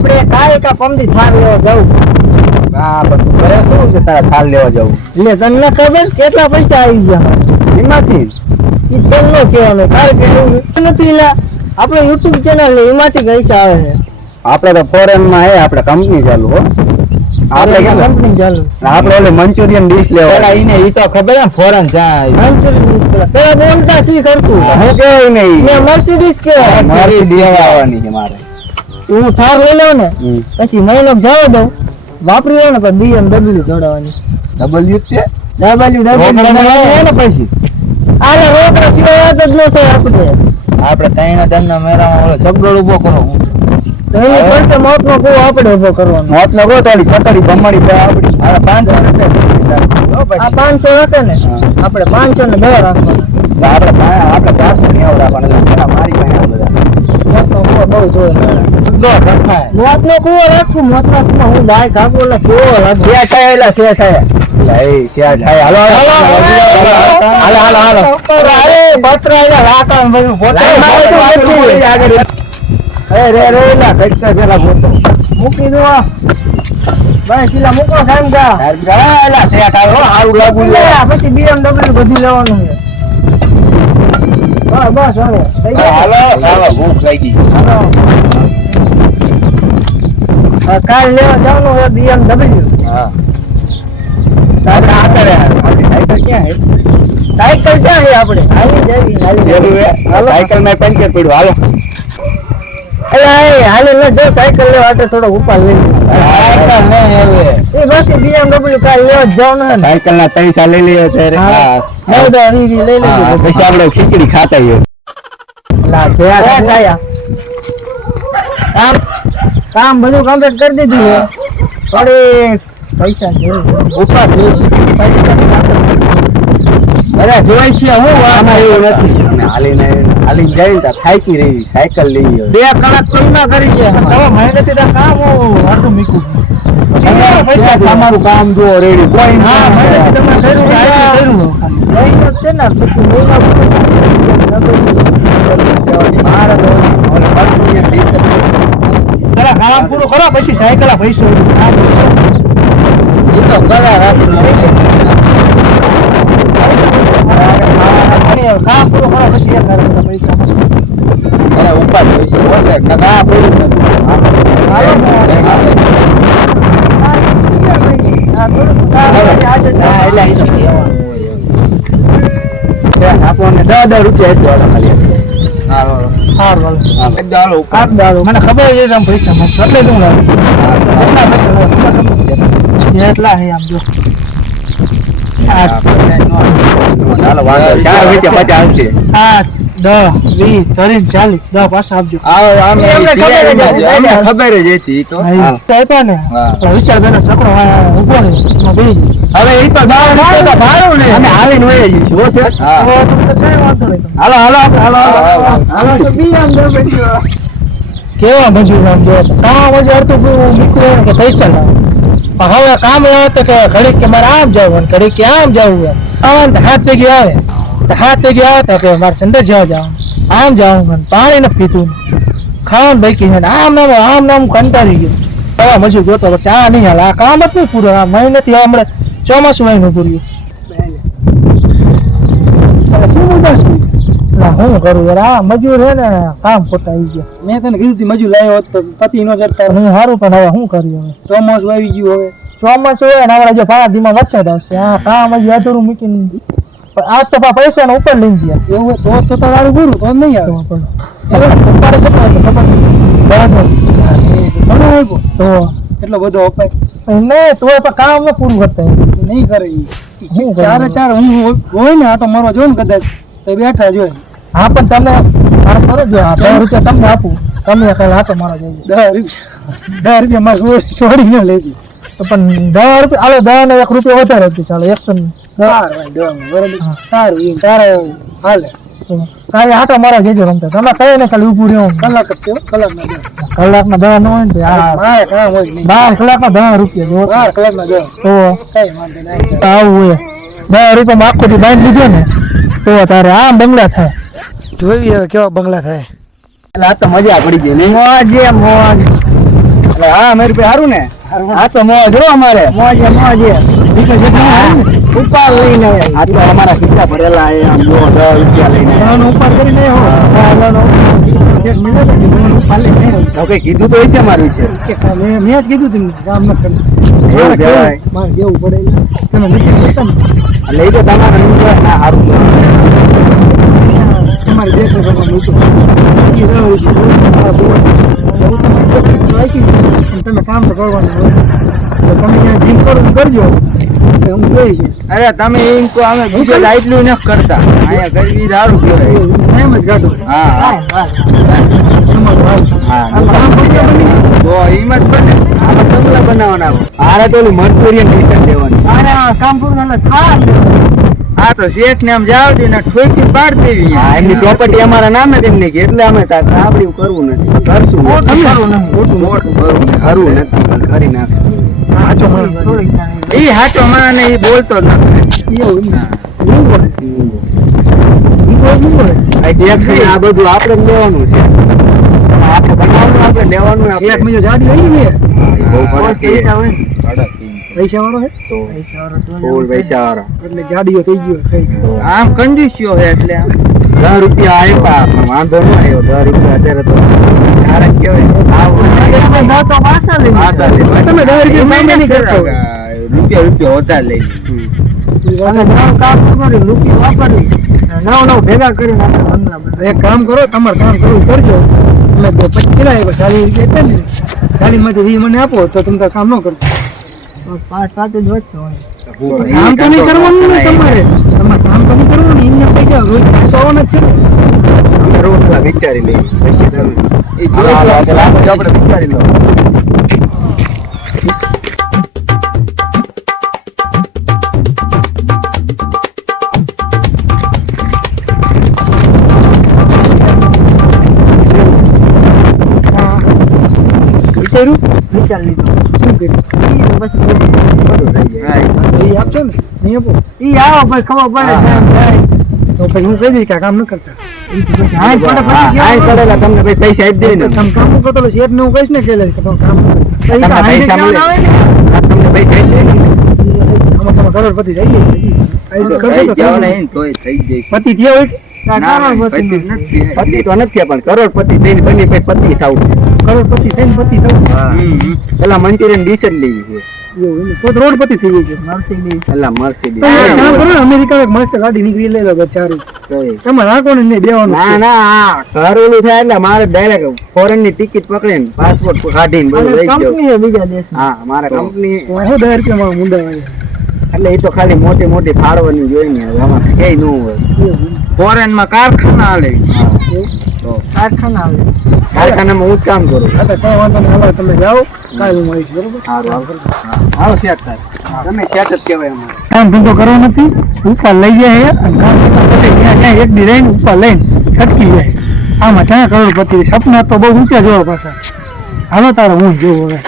આપણે કાય કા પમદી થાર લેવા જાવ. હા પણ ઘરે શું છે તારે થાલ લેવા જવું? એટલે તમને ખબર કેટલા પૈસા આવી ગયા એમાંથી ઈ તમને કહેવાનું તારે કહેવું નથી. લા આપણે YouTube ચેનલ ને એમાંથી પૈસા આવે છે. આપણે તો ફોરેન માં હે, આપણે કંપની ચાલુ હો. આપણે કેમ કંપની ચાલુ આપણે ઓલે મંચુરિયન ડીશ લેવા પેલા ઈને ઈ તો ખબર હે ફોરન જાય મંચુરિયન પેલા બોલતા સી કરતું હું કેવું નહીં ને મર્સિડીઝ કે મારી સેવા આવવાની છે મારે. હું થાર લઈ લઉં ને પછી મહિનો જવા દઉં વાપરી લો ને પણ BMW જોડાવાની. ડબલ છે ને પછી આને રોકડા સિવાય યાદ જ ન થાય આપણે. આપણે ત્રણ જણના મેરામાં ઓલો ચકડોળ ઉભો કરો તો એની કરતે મોતનો કૂવો આપણે ઉભો કરવાનો. મોત નો ગો તારી ચટડી બમણી પે આપડી આ 500 આ 500 હતા ને આપણે 500 ને 2 રાખવાના. આપણે 400 ની આવડા પણ પેલા મારી પાસે આ બધા મોતનો કૂવો બહુ જોવે. મોતનો કૂવો રાખું. મોતના કૂવા હું દાય કાકો એટલે કેવો લાગે. શે થાય એલા શે થાય લઈ શે થાય. હાલો હાલો અરે બતરા એલા રાતા બધું પોતે આગળ એ રે રે એલા કટકા પેલા ફોટો મૂકી દો ભાઈ. સીલા મૂકો સામ જા એલા શે થાય હો હારું લાગુ લે. પછી BMW બધું લેવાનું છે. બસ બસ હવે થઈ ગયું. હાલો ભૂખ લાગી હાલો કાલ લેવા જવાનું છે BMW. હા આપણે આગળ સાયકલ ક્યાં હે? સાયકલ ક્યાં છે આપણે હાલી જવી સાયકલ માં પંચર પડ્યું. હાલો અલા હાલે ન જો સાયકલ લેવા માટે થોડો ઉપાડ લઈ એ બસ BMW કાલ લેવા જ જવાનું છે ને. સાયકલ ના પૈસા લઈ લઈએ ત્યારે હા લઈ દો લઈ લેજો પછી આપણે ખીચડી ખાતા હોઈએ. કામ બધું કમ્પ્લીટ કરી દીધું છે. થોડી પૈસા જરૂર ઉપર પૈસા અરે જોઈ છે હું આમાં એવું નથી. અમે હાલીને જઈને થાકી રહી સાયકલ લઈ 2 કલાક તો ના કરી ગયા. હવે મહેનતી તો કામ હું અડધું મીકું પૈસા તમારું કામ જો રેડી કોઈ હા મહેનતી તમારે કર્યું છે ને પછી કામ પૂરું કરો પછી સાયકલ પૈસા તો કરા કામ પૂરું કરો પછી એક પૈસા અરે ઉપર પૈસા ઓછે કાકા પૂરું આપણને 10 રૂપિયા મને ખબર છે તમે પૈસા મળશે એટલે શું લાગે એટલા હે આમ જો 8 10 20 30 40 10 પાછા આપજો. ખબર જ હતી તો આપ્યા ને વિશાલ બેનો છોકરો ઉભો ને હવે એ તો ભાડું ને અમે આવીને વહી જઈશું હો સર. હાલો કેવા મજૂર આમ જો કામ મજૂર અડધું નીકળે કે પૈસા લાવે. પણ હવે કામ એવો હતો કે ઘડીક કે મારે આમ જવું ઘડીક કે આમ જવું આવે હાથ ભેગી આવે તો હાથ ભેગી આવે તો કે મારે સંડે જવા જવાનું આમ જવાનું પાણી નથી પીતું ખાવાનું બાકી છે આમ નામ કંટાળી ગયું. કવા મજૂર જોતો પછી આ નહીં હાલ આ કામ જ નહીં પૂરું. આ મહિનાથી હમણાં ચોમાસું આવીને પૂર્યું હું કરું યાર. આ મજૂર હે ને કામ ખોટા આવી ગયા. મેં તને કીધું મજૂર લાવ્યો હોત તો પતિ નો જતા હું સારું પણ હવે શું કર્યું હવે ચોમાસું આવી ગયું. હવે ચોમાસું હોય ને આપણે જો 5 દીમાં વરસાદ આવશે આ કામ હજી અધૂરું મૂકીને આજ તો પૈસા ને ઉપર લઈ ગયા એવું તો તારું પૂરું તો નહીં આવે તો એટલો બધો અપાય નહીં તો કામ ને પૂરું કરતા નહીં કરે. 4 હું હોય ને આટો મારવા જો ને કદાચ તો બેઠા જોઈ. હા પણ તમે કરો જો 10 રૂપિયા તમને આપું તમે કાલે આટો મારો જોઈએ 10 રૂપિયા મારે છોડી ન લેતી તો પણ 10 રૂપિયા હાલો 10 ને 1 રૂપિયા વધારે હતી ચાલો 110 સારું તારે હાલે કાલે આટો મારા જેજો રમતા તમે કઈ ને ખાલી ઉભું રહ્યો કલાક જ થયો કલાકના 10 ન હોય ને મારે કામ હોય નહીં 12 કલાકના 10 રૂપિયા જો 12 કલાકના 10 તો કઈ વાંધો નહીં આવું હોય 10 રૂપિયા આખો દી બાંધી લીધો ને તો તારે આમ બંગલા થાય. જોઈ હવે કેવા બંગલા થાય. એટલે આ તો મજા પડી ગઈ ને મોજ હા મારી ભાઈ સારું ને આ તો મોજ હો અમારે મોજે બીજો જેટલા આવે ને, ઉપાડ લઈને આ તો અમારા ખિસ્સા ભરેલા છે આમ જો 10 રૂપિયા લઈને ઘણોનો ઉપાડ કરીને આવ્યો. હા, ઘણોનો એક મિનિટ જ ઘણોનો ઉપાડ લઈને આવ્યો. તો કઈ કીધું તો હશે મારું છે કે મેં જ કીધું તમને કામ ન કરવું. એવું કહેવાય. મારે દેવું પડે તમે નથી કરતા ને. એટલે એ તો તમારે સારું તમારે જે કંઈ કરવાનું હતું. એ રહો, આ બોલ. એવું તમારે જે કંઈ રાખી દીધું. પણ તમે કામ તો કરવાનું હોય. તો તમે ત્યાં જીમ કરવું કરજો. એટલે હું જોઈ છે. અરે તમે એમ કહો અમે બીજે એટલું નથી કરતા અહીંયા કરવી સારું કહેવાય એમ જ કાઢો. હા હા તમારું હાલ. હા કામ કરજો બની. તો એમ જ બને આમાં બંગલા બનાવવાના આરે તો ઓલું મરચુરિયન પૈસા દેવાનું મારે આ કામ પૂરું એટલે થાય. આ તો શેઠ ને આમ જાવ દે ને ઠોકી પાડ દેવી હા એમની પ્રોપર્ટી અમારા નામે જ એમને કે એટલે અમે તાબડી કરવું નથી કરશું મોટું કરવું નહીં. મોટું કરવું ને હરવું નથી પણ કરી નાખશું સાચો માણસ થોડીક જાણે. ઈ હાચો માને ઈ બોલતો જ નથી એવું નહીં. એવું હોય. ઈ તો એવું હોય. આ ટેક્સ ને આ બધું આપણે જ લેવાનું છે આપણે બનાવવાનું આપણે લેવાનું આપણે એક બીજો જાડી લઈ લે. બહુ ફરક છે. પૈસા હોય ને. પૈસા વાળો હે તો પૈસા વાળો તો ફૂલ પૈસા વાળા એટલે જાડીઓ થઈ ગયો થઈ ગયો. આમ કંજૂસ્યો છે એટલે આમ 10 રૂપિયા આપ્યા પણ વાંધો ન આવ્યો 10 રૂપિયા અત્યારે તો સારા જ કહેવાય ના તો પાછા લઈ લો. આશા લે તમે 10 રૂપિયા માંગે નહીં કરતા હોય. રૂપિયા વધારે લઈ અને નવું કામ કરી રૂપિયા વાપરી નવ ભેગા કરીને આપણે બંગલા બનાવીએ. એક કામ કરો તમારે કામ કરવું કરજો. તમે 25 કિલા 40 રૂપિયા આપે ને 40 માંથી 20 મને આપો તો તમે કામ ન કરજો. 5 જ વધશે. કામ તો નહીં કરવાનું ને તમારે કામ તો નહીં કરવાનું ને એમના પૈસા રોજ ખર્ચો આવવાના જ છે ને. રોજ વિચારી લઈ પૈસા તમે એ જોઈશું આપણે વિચારી લો વિચાર લીધો શું કર્યું બસ આપશો ને નહીં આપો ઈ આવો ભાઈ ખબર પડે તો પછી હું કહી દઈશ કે આ કામ ન કરતા તમને ભાઈ પૈસા આપી દે ને તમે કામ ન કરતો શેઠ ને હું કહીશ ને કે તમે કામ તમને પૈસા મળે તમને પૈસા આપી દે ને તમે કરોડપતિ થઈ ગઈ પતિ થયો પતિ તો નથી પણ કરોડપતિ થઈને બની પતિ થવું કરોડપતિ થઈને પતિ થવું પેલા મંચુરિયન ડીશ જ લેવી છે તો રોડપતિ થઈ ગઈ છે મર્સિડીઝ પેલા મર્સિડીઝ કામ કરો ને અમેરિકા એક મસ્ત ગાડી નીકળી લઈ લો ચારું તમે રાખો ને નહીં દેવાનું ના ના ઘર ઓલું થાય એટલે મારે ડાયરેક્ટ ફોરેન ની ટિકિટ પકડીને પાસપોર્ટ કાઢીને બધું લઈ જાવ કંપની બીજા દેશ હા મારા કંપની હું 10 રૂપિયા મુંડા વાળા એટલે એ તો ખાલી મોટી મોટી ફાળવાની જોઈ ને હવે આમાં કઈ ન હોય ફોરેન માં કારખાના હાલે તો કારખાના આવે કારખાનામાં હું જ કામ કરું હા તો કઈ વાંધો નહીં હવે તમે જાઓ કાલ હું મળીશ બરોબર આવો સેટ થાય તમે સેટ જ કહેવાય અમારે કામ ધંધો કરવો નથી ઉપર લઈ જાય અને કામ ત્યાં એક દી રહીને ઉપર લઈને છટકી જાય આમાં ક્યાં કરોડપતિ સપના તો બહુ ઊંચા જોવા પાછા હાલો તારે હું જોઉં હવે